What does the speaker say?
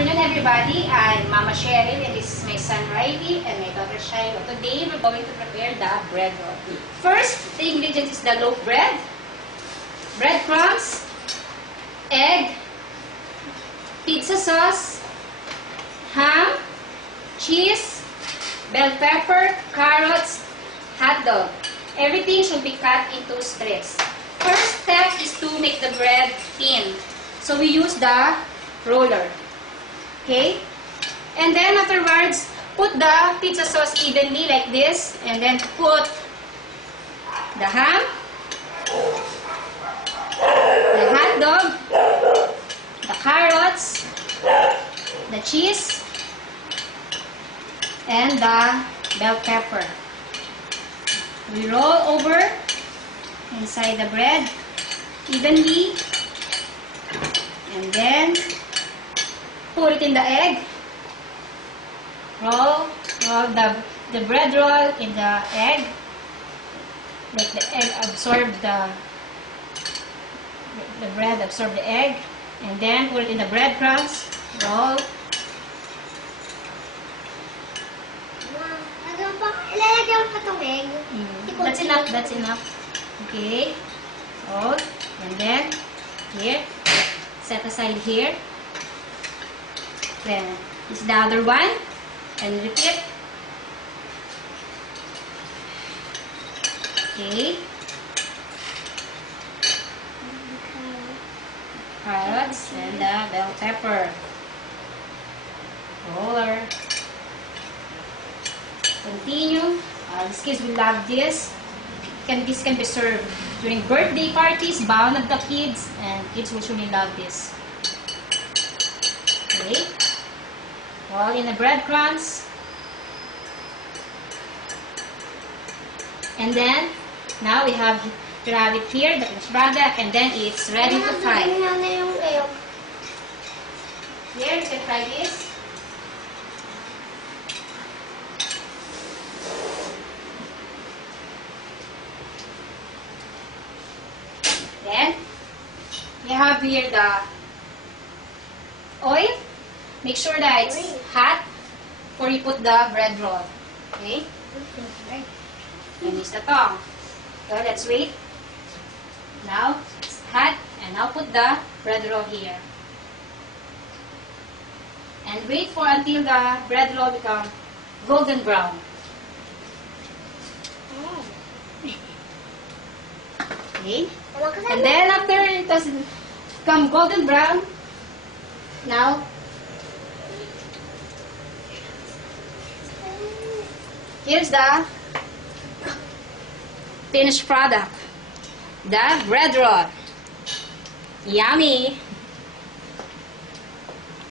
afternoon, everybody. I'm Mama Cheryl, and this is my son Riley and my daughter Shiloh. Today, we're going to prepare the bread roll. First, the ingredients is the loaf bread, breadcrumbs, egg, pizza sauce, ham, cheese, bell pepper, carrots, hot dog. Everything should be cut into strips. First step is to make the bread thin. So we use the roller. Okay? And then afterwards, put the pizza sauce evenly like this. And then put the ham, the hot dog, the carrots, the cheese, and the bell pepper. We roll over inside the bread evenly, and then put it in the egg. Roll the bread roll in the egg. Let the egg absorb the bread absorb the egg, and then put it in the breadcrumbs. Roll. Ilalagyan mo pa itong egg. That's enough. That's enough. Okay. Roll. And then, here. Set aside here. Then, this is the other one. And repeat. Okay. Carrots and the bell pepper. Roller. Continue. These kids will love this. This can be served during birthday parties, baon of the kids, and kids will surely love this. Okay. Roll in the breadcrumbs. And then, now we have to have it here, the finished product, and then it's ready to fry. Here, you can try this. Then, you have here the oil. Make sure that it's hot before you put the bread roll. Okay? And it's the tongue. So, let's wait. Now, it's hot. And now put the bread roll here. And wait for until the bread roll become golden brown. Okay? And then after it has become golden brown, now here's the finished product, the bread roll. Yummy!